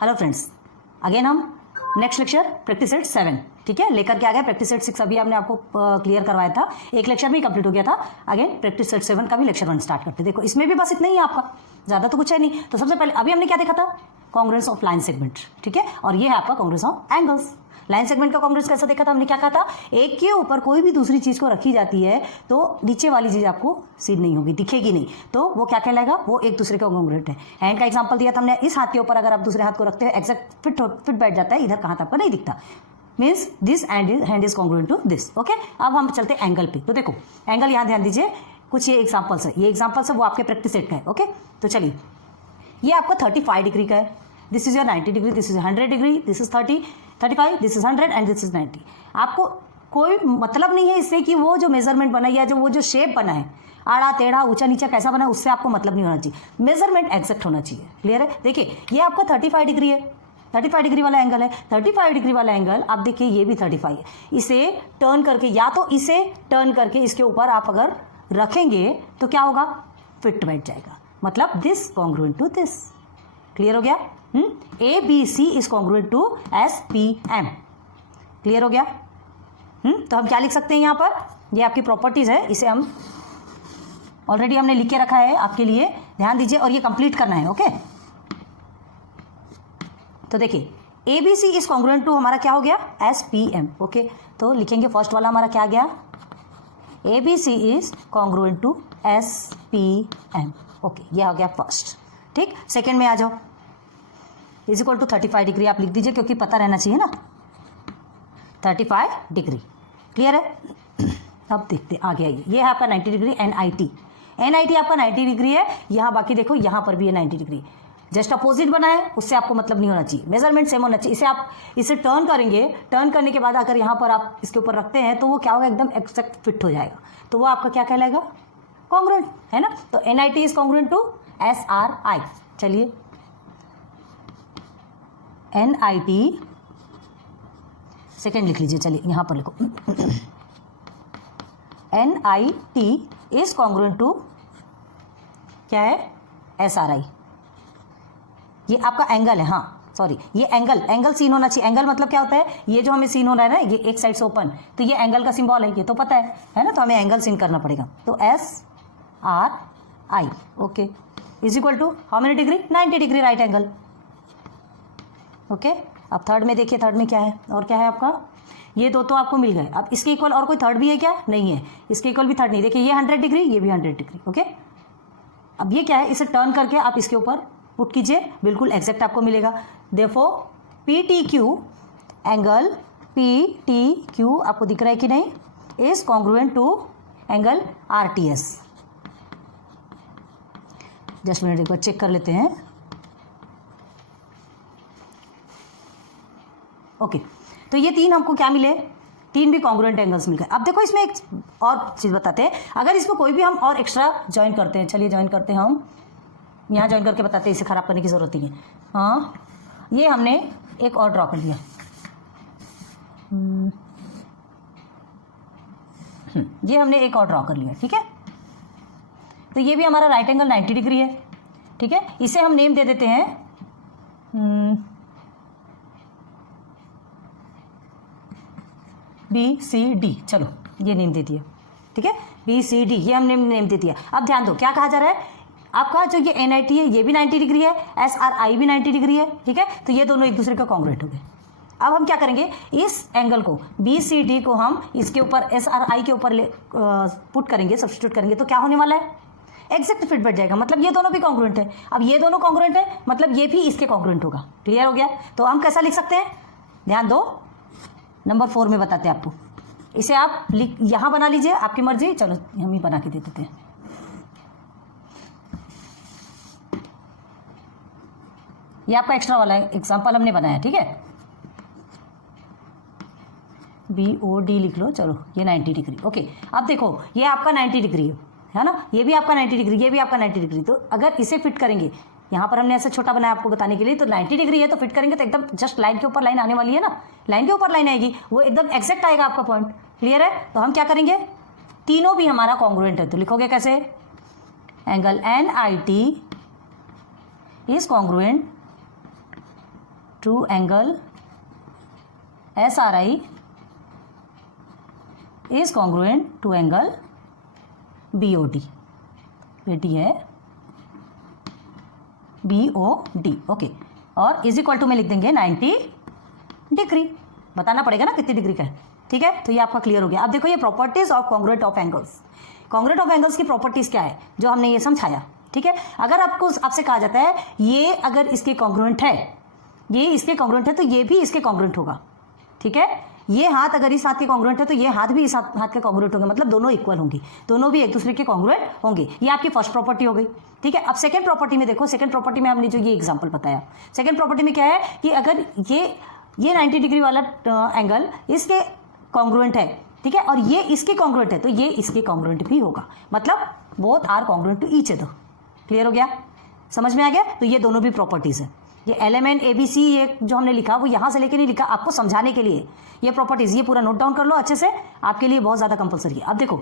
Hello friends, again हम next lecture practice set 7 ठीक है लेकर के आ गए। प्रैक्टिस सेट 6 अभी हमने आपको क्लियर करवाया था, एक लेक्चर में ही कंप्लीट हो गया था। अगेन प्रैक्टिस सेट 7 का भी लेक्चर 1 स्टार्ट करते। देखो इसमें भी बस इतना ही है आपका, ज़्यादा तो कुछ है नहीं। तो सबसे पहले अभी हमने क्या देखा था, कांग्रुएंस ऑफ लाइन सेगमेंट, ठीक है। और ये है आपका कांग्रुएंस ऑफ एंगल्स। लाइन सेगमेंट का कांग्रुएंस कैसा देखा था हमने, क्या कहा था, एक के ऊपर कोई भी दूसरी चीज को रखी जाती है तो नीचे वाली चीज आपको सीध नहीं होगी, दिखेगी नहीं, तो वो क्या कहलाएगा, वो एक दूसरे का कांग्रुएंट है। हैंड का एग्जांपल दिया था हमने, इस हाथ के ऊपर अगर आप दूसरे हाथ को रखते हो एग्जैक्ट फिट बैठ जाता है, इधर कहाँ आपका नहीं दिखता, means this hand is congruent to this. Okay, अब हम चलते हैं एंगल पे। तो देखो एंगल यहाँ ध्यान दीजिए, कुछ ये एग्जाम्पल्स है, ये एग्जाम्पल्स है वो आपके प्रैक्टिस सेट का है। ओके, तो चलिए ये आपका 35 डिग्री का है, this is your 90 degree, this is 100 degree, this is 35, this is 100 and this is 90। आपको कोई मतलब नहीं है इससे कि वो जो मेजरमेंट बना है या जो वो जो शेप बना है, आड़ा टेढ़ा ऊंचा नीचा कैसा बना है, उससे आपको मतलब नहीं होना चाहिए, मेजरमेंट एग्जैक्ट होना चाहिए। क्लियर है। देखिए ये आपका 35 डिग्री है, 35 डिग्री वाला एंगल है। 35 डिग्री वाला एंगल आप देखिए ये भी 35 है। इसे टर्न करके, या तो इसे टर्न करके इसके ऊपर आप अगर रखेंगे तो क्या होगा, फिट बैठ जाएगा, मतलब this congruent to this. Clear हो गया। ABC is congruent to SPM। Clear हो गया। तो हम क्या लिख सकते हैं यहाँ पर, ये आपकी प्रॉपर्टीज है, इसे हम ऑलरेडी हमने लिख के रखा है आपके लिए, ध्यान दीजिए और ये कंप्लीट करना है। ओके, तो देखिए ABC इज कांग्रुएंट टू हमारा क्या हो गया, SPM। ओके, तो लिखेंगे फर्स्ट वाला हमारा क्या गया, ABC is congruent to SPM। Okay, ये हो गया फर्स्ट। ठीक, सेकेंड में आ जाओ, इज इक्वल टू 35 डिग्री आप लिख दीजिए क्योंकि पता रहना चाहिए ना, 35 डिग्री। क्लियर है। अब देखते आगे आइए, ये है आपका 90 डिग्री NIT आपका 90 डिग्री है। यहाँ बाकी देखो यहाँ पर भी है 90 डिग्री, जस्ट अपोजिट बना है, उससे आपको मतलब नहीं होना चाहिए, मेजरमेंट सेम होना चाहिए। इसे टर्न करेंगे, टर्न करने के बाद अगर यहाँ पर आप इसके ऊपर रखते हैं तो वो क्या होगा, एकदम एक्जैक्ट फिट हो जाएगा, तो वो आपका क्या कहलाएगा, कांग्रुएंट है ना। तो NIT is congruent to SRI। चलिए NIT सेकेंड लिख लीजिए, चलिए यहाँ पर लिखो NIT इज कांग्रुएंट टू क्या है, SRI। ये आपका एंगल है, हाँ सॉरी, ये एंगल सीन होना चाहिए। एंगल मतलब क्या होता है, ये जो हमें सीन हो रहा है ना, ये एक साइड से ओपन, तो ये एंगल का सिंबल है, ये तो पता है ना, तो हमें एंगल सीन करना पड़ेगा। तो SRI okay is equal to how many degree, 90 degree right angle. Okay, अब थर्ड में देखिए, थर्ड में क्या है, और क्या है आपका, ये दो तो आपको मिल गए। अब इसके इक्वल और कोई थर्ड भी है क्या, नहीं है, इसके इक्वल भी थर्ड नहीं। देखिए ये 100 डिग्री, ये भी 100 डिग्री। ओके, अब ये क्या है, इसे टर्न करके आप इसके ऊपर पुट कीजिए, बिल्कुल एग्जैक्ट आपको मिलेगा। देयरफॉर PTQ एंगल PTQ आपको दिख रहा है कि नहीं, is congruent to angle RTS। Just minute एक बार चेक कर लेते हैं। ओके, तो ये तीन हमको क्या मिले, तीन भी कांग्रुएंट एंगल्स मिल गए। अब देखो इसमें एक और चीज़ बताते हैं, अगर इसमें कोई भी हम और एक्स्ट्रा ज्वाइन करते हैं, चलिए ज्वाइन करते हैं, हम यहाँ ज्वाइन करके बताते हैं, इसे खराब करने की जरूरत नहीं है। हाँ, ये हमने एक और ड्रॉ कर लिया, ये हमने एक और ड्रॉ कर लिया, ठीक है। तो ये भी हमारा राइट एंगल 90 डिग्री है, ठीक है। इसे हम नेम दे देते हैं BCD, चलो ये नेम दे दिया, ठीक है, BCD ये हमने नेम दे दिया। अब ध्यान दो क्या कहा जा रहा है, आपका जो ये NIT है ये भी 90 डिग्री है, SRI भी 90 डिग्री है, ठीक है। तो ये दोनों एक दूसरे का कांग्रुएंट हो गए। अब हम क्या करेंगे, इस एंगल को BCD को हम इसके ऊपर SRI के ऊपर पुट करेंगे, सब्स्टिट्यूट करेंगे, तो क्या होने वाला है, एग्जैक्ट फिट बैठ जाएगा, मतलब ये दोनों भी कांग्रुएंट है। अब ये दोनों कांग्रुएंट है, मतलब ये भी इसके कांग्रुएंट होगा। क्लियर हो गया। तो हम कैसा लिख सकते हैं, ध्यान दो, नंबर 4 में बताते हैं आपको, इसे आप यहां बना लीजिए, आपकी मर्जी, चलो हम ही बना के दे देते हैं। ये आपका एक्स्ट्रा वाला एग्जांपल हमने बनाया, ठीक है, BOD लिख लो, चलो ये 90 डिग्री। ओके, अब देखो ये आपका 90 डिग्री है ना, ये भी आपका 90 डिग्री, ये भी आपका 90 डिग्री। तो अगर इसे फिट करेंगे, यहाँ पर हमने ऐसे छोटा बनाया आपको बताने के लिए, तो 90 डिग्री है तो फिट करेंगे तो एकदम जस्ट लाइन के ऊपर लाइन आने वाली है ना, लाइन के ऊपर लाइन आएगी, वो एकदम एग्जैक्ट आएगा आपका पॉइंट। क्लियर है। तो हम क्या करेंगे, तीनों भी हमारा कांग्रुएंट है, तो लिखोगे कैसे, angle NIT is congruent to angle SRI is congruent to angle BOD, बेटी है BOD, ओके। और इज इक्वल टू में लिख देंगे 90 डिग्री, बताना पड़ेगा ना कितनी डिग्री का है, ठीक है। तो ये आपका क्लियर हो गया। अब देखो ये properties of congruent of angles, congruent of angles की प्रॉपर्टीज क्या है जो हमने ये समझाया, ठीक है। अगर आपसे कहा जाता है ये अगर इसके कॉन्ग्रुएंट है, ये इसके कॉन्ग्रुएंट है तो ये भी इसके कॉन्ग्रुएंट होगा, ठीक है। ये हाथ अगर इस हाथ के कॉन्ग्रुएंट है तो ये हाथ भी इस हाथ के कॉन्ग्रुएंट होंगे, मतलब दोनों इक्वल होंगी, दोनों भी एक दूसरे के कॉन्ग्रुएंट होंगे। ये आपकी फर्स्ट प्रॉपर्टी हो गई, ठीक है। अब सेकंड प्रॉपर्टी में देखो, सेकंड प्रॉपर्टी में हमने जो ये एग्जांपल बताया, सेकंड प्रॉपर्टी में क्या है कि अगर ये 90 डिग्री वाला एंगल इसके कॉन्ग्रुएंट है, ठीक है, और ये इसके कॉन्ग्रुएंट है तो ये इसके कॉन्ग्रुएंट भी होगा, मतलब both are congruent to each other. Clear हो गया, समझ में आ गया। तो ये दोनों भी प्रॉपर्टीज है। ये एलिमेंट ABC ये जो हमने लिखा वो यहां से लेके नहीं लिखा, आपको समझाने के लिए ये प्रॉपर्टीज, ये पूरा नोट डाउन कर लो अच्छे से, आपके लिए बहुत ज्यादा कंपलसरी है। अब देखो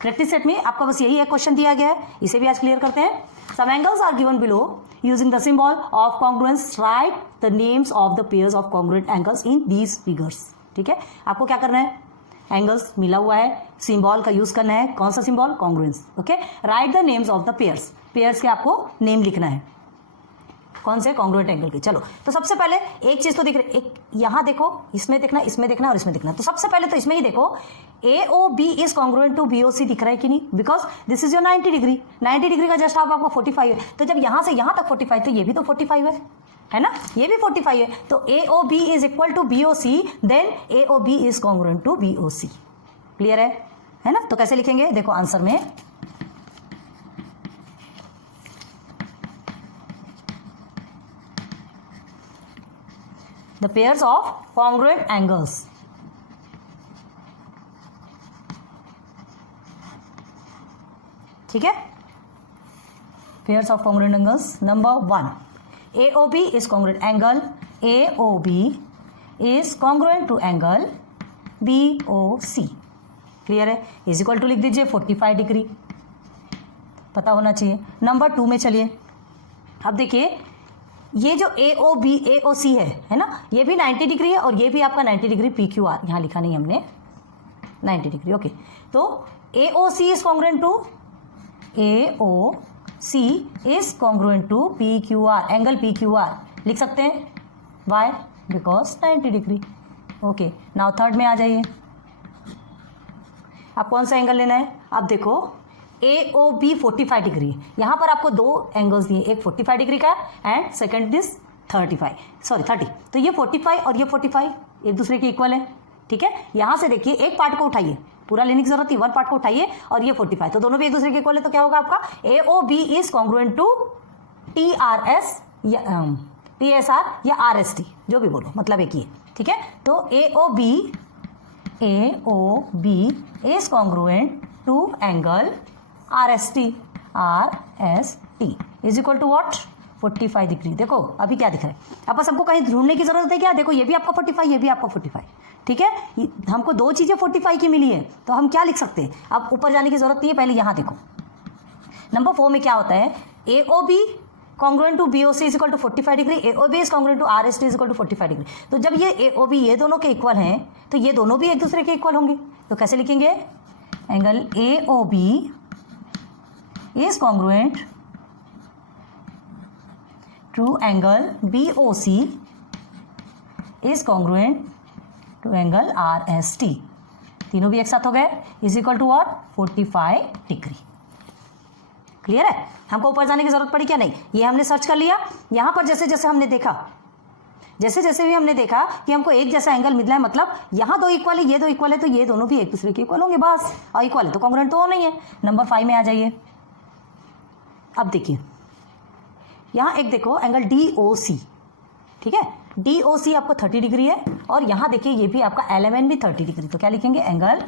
प्रैक्टिस सेट में आपका बस यही एक क्वेश्चन दिया गया है, इसे भी आज क्लियर करते हैं। Some angles are given below using the symbol of congruence, write the names of the pairs of congruent angles in these figures, ठीक है। आपको क्या करना है, एंगल्स मिला हुआ है, सिंबल का यूज करना है, कौन सा symbol, congruence, okay. Right the names of the pairs, pairs के आपको नेम लिखना है, कौन से, कॉन्ग्रुएंट एंगल के। चलो तो सबसे पहले एक चीज तो दिख रही, एक यहां देखो, इसमें देखना, इसमें देखना और इसमें देखना। तो सबसे पहले तो इसमें ही देखो AOB is congruent to BOC दिख रहा है कि नहीं, because this is your 90 degree, 90 degree का जस्ट आपका 45 है, तो जब यहां से यहां तक 45 तो ये भी तो 45 है ना, ये भी 45 है, तो AOB is equal to BOC, then AOB is congruent to BOC। Clear है ना। तो कैसे लिखेंगे, देखो आंसर में the pairs of congruent angles, ठीक है। pairs of congruent angles, number 1 AOB is congruent angle, AOB is congruent to angle BOC, clear है। इज इक्वल टू लिख दीजिए 45 डिग्री, पता होना चाहिए। नंबर 2 में चलिए, अब देखिए ये जो AOC है ना, ये भी 90 डिग्री है और ये भी आपका 90 डिग्री PQR, यहाँ लिखा नहीं हमने 90 डिग्री, ओके। तो AOC is congruent to PQR, angle PQR लिख सकते हैं, why, because 90 degree, okay. Now third में आ जाइए, आप कौन सा एंगल लेना है। अब देखो AOB 45 डिग्री, यहां पर आपको दो एंगल्स दिए, एक 45 डिग्री का एंड सेकंड दिस 30। तो ये 45 और ये 45 एक दूसरे के इक्वल है, ठीक है। यहां से देखिए एक पार्ट को उठाइए, पूरा लेने की जरूरत नहीं, वन पार्ट को उठाइए और ये 45, तो दोनों भी एक दूसरे के इक्वल है, तो क्या होगा आपका AOB is congruent to TRS या TSR या RST, जो भी बोलो, मतलब एक ही है, ठीक है। तो AOB is congruent to angle RST is equal to what 45 degree. देखो अभी क्या दिख रहा है, अब बस हमको कहीं ढूंढने की जरूरत है क्या, देखो ये भी आपका 45, ये भी आपका 45, ठीक है। हमको दो चीजें 45 की मिली है, तो हम क्या लिख सकते हैं, अब ऊपर जाने की जरूरत नहीं है, पहले यहां देखो नंबर 4 में क्या होता है, AOB congruent to BOC is equal to 45 degree, AOB is congruent to RST is equal to 45 degree. तो जब ये AOB ये दोनों के इक्वल हैं तो ये दोनों भी एक दूसरे के इक्वल होंगे, तो कैसे लिखेंगे, angle AOB is congruent to angle BOC is congruent to angle RST, तीनों भी एक साथ हो गए, is equal to what 45 degree. Clear है, हमको ऊपर जाने की जरूरत पड़ी क्या, नहीं, ये हमने सर्च कर लिया। यहां पर जैसे जैसे हमने देखा, जैसे जैसे भी हमने देखा कि हमको एक जैसा एंगल मिल रहा है, मतलब यहां दो इक्वल है, ये दो इक्वल है, तो ये दोनों भी एक दूसरे के इक्वल होंगे बस, और इक्वल है तो कॉन्ग्रुएंट तो नहीं है। नंबर 5 में आ जाइए, अब देखिए यहां एक देखो एंगल DOC, ठीक है, DOC आपको 30 डिग्री है और यहां देखिए ये भी आपका LMN भी 30 डिग्री, तो क्या लिखेंगे, angle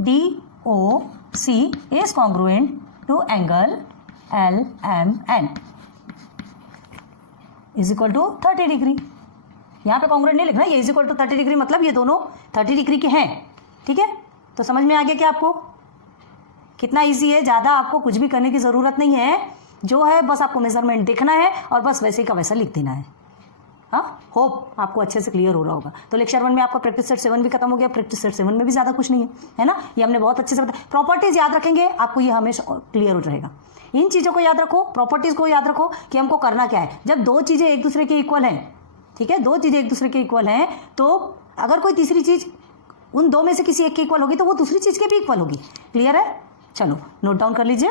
DOC is congruent to angle LMN is equal to 30 degree. यहां पे कॉन्ग्रुएंट नहीं लिखना, ये इज इक्वल टू 30 डिग्री, मतलब ये दोनों 30 डिग्री के हैं, ठीक है। तो समझ में आ गया क्या आपको, कितना इजी है, ज्यादा आपको कुछ भी करने की जरूरत नहीं है, जो है बस आपको मेजरमेंट देखना है और बस वैसे का वैसा लिख देना है, हाँ, होप आपको अच्छे से क्लियर हो रहा होगा। तो लेक्चर 1 में आपका प्रैक्टिस सेट 7 भी खत्म हो गया। प्रैक्टिस सेट 7 में भी ज़्यादा कुछ नहीं है ना, ये हमने बहुत अच्छे से बताया। प्रॉपर्टीज याद रखेंगे, आपको ये हमेशा क्लियर हो जाएगा। इन चीज़ों को याद रखो, प्रॉपर्टीज को याद रखो कि हमको करना क्या है। जब दो चीज़ें एक दूसरे के इक्वल हैं, ठीक है, दो चीज़ें एक दूसरे के इक्वल हैं, तो अगर कोई तीसरी चीज़ उन दो में से किसी एक के इक्वल होगी तो वो दूसरी चीज़ के भी इक्वल होगी। क्लियर है? चलो नोट डाउन कर लीजिए।